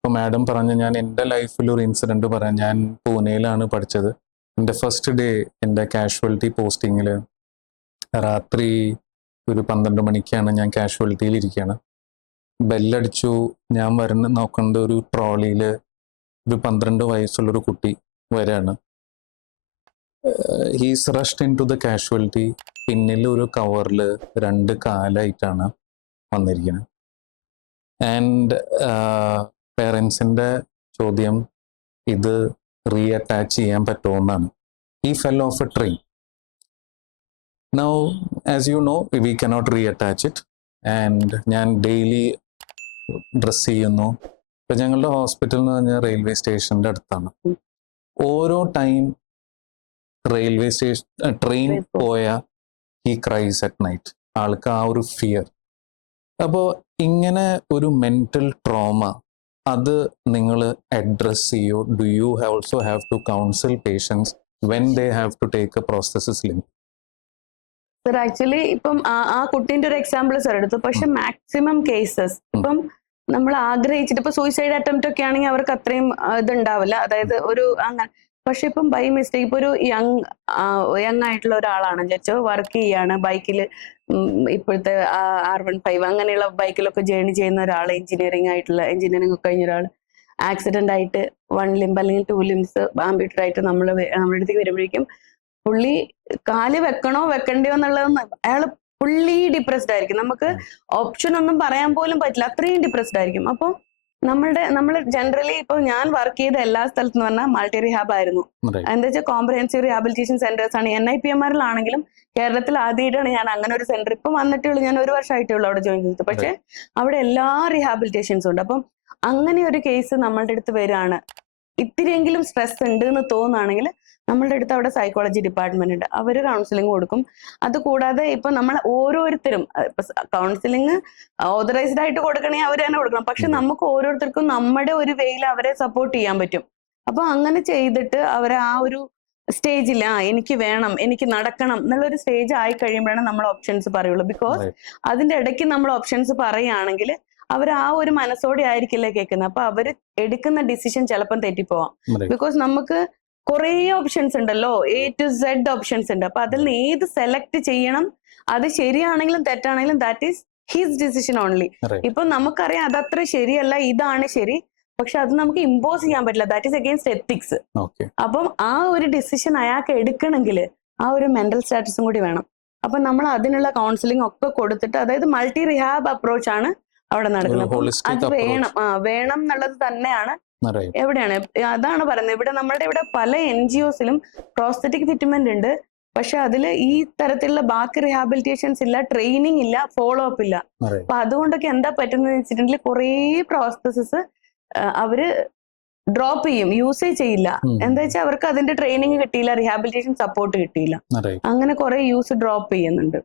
ഇപ്പോൾ മാഡം പറഞ്ഞ ഞാൻ എൻ്റെ ലൈഫിൽ ഒരു ഇൻസിഡൻറ്റ് പറയാം. ഞാൻ പൂനെയിലാണ് പഠിച്ചത്. എൻ്റെ ഫസ്റ്റ് ഡേ എൻ്റെ കാഷ്വാലിറ്റി പോസ്റ്റിങ്ങിൽ രാത്രി ഒരു 12 മണിക്കാണ് ഞാൻ കാഷ്വാലിറ്റിയിൽ ഇരിക്കുകയാണ്. ബെല്ലടിച്ചു. ഞാൻ നോക്കേണ്ട ഒരു ട്രോളിയിൽ ഒരു 12 വയസ്സുള്ളൊരു കുട്ടി വരാണ്. He's rushed in to the casualty. പിന്നിൽ ഒരു കവറിൽ 2 കാലായിട്ടാണ് വന്നിരിക്കുന്നത്. ആൻഡ് പേരൻസിൻ്റെ ചോദ്യം ഇത് റീഅറ്റാച്ച് ചെയ്യാൻ പറ്റുമെന്നാണ്. He fell off a train. Now as you know we cannot reattach it. And ഞാൻ ഡെയിലി ഡ്രസ് ചെയ്യുന്നു. ഇപ്പം ഞങ്ങളുടെ ഹോസ്പിറ്റൽ എന്ന് പറഞ്ഞാൽ റെയിൽവേ സ്റ്റേഷൻ്റെ അടുത്താണ്. ഓരോ ടൈം റെയിൽവേ സ്റ്റേഷൻ ട്രെയിൻ പോയ ഈ ക്രൈസ് അറ്റ് നൈറ്റ്. ആൾക്ക് ആ ഒരു ഫിയർ. അപ്പോൾ ഇങ്ങനെ ഒരു മെൻ്റൽ ട്രോമ അത് നിങ്ങൾ അഡ്രസ് ചെയ്യോ? Do you also have to counsel patients when they have to take a prosthesis link? Sir actually ഇപ്പം ആ കുട്ടീൻ്റെ ഒരു എക്സാമ്പിൾ സർ എടുത്തു. പക്ഷെ മാക്സിമം കേസസ് ഇപ്പം നമ്മൾ ആഗ്രഹിച്ചിട്ട് ഇപ്പൊ സൂയിസൈഡ് അറ്റംപ്റ്റ് ഒക്കെ ആണെങ്കിൽ അവർക്ക് അത്രയും ഇതുണ്ടാവില്ല. അതായത് ഒരു അങ്ങനെ. പക്ഷെ ഇപ്പം ബൈ മിസ്റ്റേക്ക് ഇപ്പൊ ഒരു യങ് ആയിട്ടുള്ള ഒരാളാണ് വിചാരിച്ചോ, വർക്ക് ചെയ്യാണ് ബൈക്കിൽ, ഇപ്പോഴത്തെ R15 അങ്ങനെയുള്ള ബൈക്കിലൊക്കെ ജേർണി ചെയ്യുന്ന ഒരാൾ, എഞ്ചിനീയറിംഗ് ഒക്കെ കഴിഞ്ഞ ഒരാൾ ആക്സിഡന്റ് ആയിട്ട് 1 ലിംബ് അല്ലെങ്കിൽ 2 ലിംബ്സ് ആംബ്യൂട്ടഡ് ആയിട്ട് നമ്മുടെ അടുത്തേക്ക് വരുമ്പോഴേക്കും പുള്ളി കാല് വെക്കണോ വെക്കണ്ടയോ എന്നുള്ളതെന്ന് അയാൾ ഫുള്ളി ഡിപ്രസ്ഡ് ആയിരിക്കും. നമുക്ക് ഓപ്ഷൻ ഒന്നും പറയാൻ പോലും പറ്റില്ല, അത്രയും ഡിപ്രസ്ഡ് ആയിരിക്കും. അപ്പോൾ നമ്മൾ ജനറലി ഇപ്പൊ ഞാൻ വർക്ക് ചെയ്ത എല്ലാ സ്ഥലത്തും പറഞ്ഞാൽ മൾട്ടി റിഹാബ് ആയിരുന്നു. എന്താ വെച്ചാൽ കോംപ്രഹെൻസീവ് റിഹാബിലിറ്റേഷൻ സെന്റേഴ്സ് ആണ്. NIPMRലാണെങ്കിലും കേരളത്തിൽ ആദ്യമായിട്ടാണ് ഞാൻ അങ്ങനെ ഒരു സെന്റർ ഇപ്പം വന്നിട്ടുള്ളൂ. ഞാൻ 1 വർഷമായിട്ടേ ഉള്ളൂ അവിടെ ജോയിൻ ചെയ്തിട്ട്. പക്ഷെ അവിടെ എല്ലാ റിഹാബിലിറ്റേഷൻസും ഉണ്ട്. അപ്പം അങ്ങനെ ഒരു കേസ് നമ്മളുടെ അടുത്ത് വരികയാണ്, ഇത്തിരിയെങ്കിലും സ്ട്രെസ് ഉണ്ട് എന്ന് തോന്നുകയാണെങ്കിൽ നമ്മളുടെ അടുത്ത് അവിടെ സൈക്കോളജി ഡിപ്പാർട്ട്മെന്റ് ഉണ്ട്. അവർ കൗൺസിലിംഗ് കൊടുക്കും. അത് കൂടാതെ ഇപ്പൊ നമ്മൾ ഓരോരുത്തരും കൗൺസിലിംഗ് ഓതറൈസ്ഡ് ആയിട്ട് കൊടുക്കണമെങ്കിൽ അവർ തന്നെ കൊടുക്കണം. പക്ഷെ നമുക്ക് ഓരോരുത്തർക്കും നമ്മുടെ ഒരു വേയിൽ അവരെ സപ്പോർട്ട് ചെയ്യാൻ പറ്റും. അപ്പൊ അങ്ങനെ ചെയ്തിട്ട് അവരെ ആ ഒരു സ്റ്റേജിൽ എനിക്ക് വേണം, എനിക്ക് നടക്കണം എന്നുള്ളൊരു സ്റ്റേജ് ആയി കഴിയുമ്പോഴാണ് നമ്മൾ ഓപ്ഷൻസ് പറയുള്ളൂ. ബിക്കോസ് അതിന്റെ ഇടയ്ക്ക് നമ്മൾ ഓപ്ഷൻസ് പറയുകയാണെങ്കിൽ അവർ ആ ഒരു മനസ്സോടെ ആയിരിക്കില്ല കേൾക്കുന്നത്. അപ്പൊ അവര് എടുക്കുന്ന ഡിസിഷൻ ചിലപ്പം തെറ്റിപ്പോവാം. ബിക്കോസ് നമുക്ക് കുറേ ഓപ്ഷൻസ് ഉണ്ടല്ലോ, A to Z ഓപ്ഷൻസ് ഉണ്ട്. അപ്പൊ അതിൽ നിന്ന് ഏത് സെലക്ട് ചെയ്യണം, അത് ശരിയാണെങ്കിലും തെറ്റാണെങ്കിലും that is his decision only. ഇപ്പൊ നമുക്കറിയാം അതത്ര ശരിയല്ല, ഇതാണ് ശരി, പക്ഷെ അത് നമുക്ക് ഇമ്പോസ് ചെയ്യാൻ പറ്റില്ല. That is against ethics. അപ്പം ആ ഒരു ഡിസിഷൻ അയാൾക്ക് എടുക്കണമെങ്കിൽ ആ ഒരു മെന്റൽ സ്റ്റാറ്റസും കൂടി വേണം. അപ്പൊ നമ്മൾ അതിനുള്ള കൗൺസിലിംഗ് ഒക്കെ കൊടുത്തിട്ട്, അതായത് മൾട്ടി റിഹാബ് അപ്രോച്ച് ആണ് അവിടെ നടക്കുന്നത്. അത് വേണം എന്നുള്ളത് തന്നെയാണ് എവിടെയാണ്. അതാണ് പറയുന്നത്, ഇവിടെ നമ്മളുടെ ഇവിടെ പല NGOസിലും പ്രോസ്തറ്റിക് ഫിറ്റ്മെന്റ് ഉണ്ട്. പക്ഷെ അതിൽ ഈ തരത്തിലുള്ള ബാക്കി റിഹാബിലിറ്റേഷൻസ് ഇല്ല, ട്രെയിനിങ് ഇല്ല, ഫോളോ അപ്പ് ഇല്ല. അപ്പൊ അതുകൊണ്ടൊക്കെ എന്താ പറ്റുന്നത് വെച്ചിട്ടുണ്ടെങ്കിൽ കുറേ പ്രോസസ്സസ് അവര് ഡ്രോപ്പ് ചെയ്യും, യൂസേ ചെയ്യില്ല. എന്താ വെച്ചാൽ അവർക്ക് അതിന്റെ ട്രെയിനിങ് കിട്ടിയില്ല, റിഹാബിലിറ്റേഷൻ സപ്പോർട്ട് കിട്ടിയില്ല. അങ്ങനെ കുറെ യൂസ് ഡ്രോപ്പ് ചെയ്യുന്നുണ്ട്.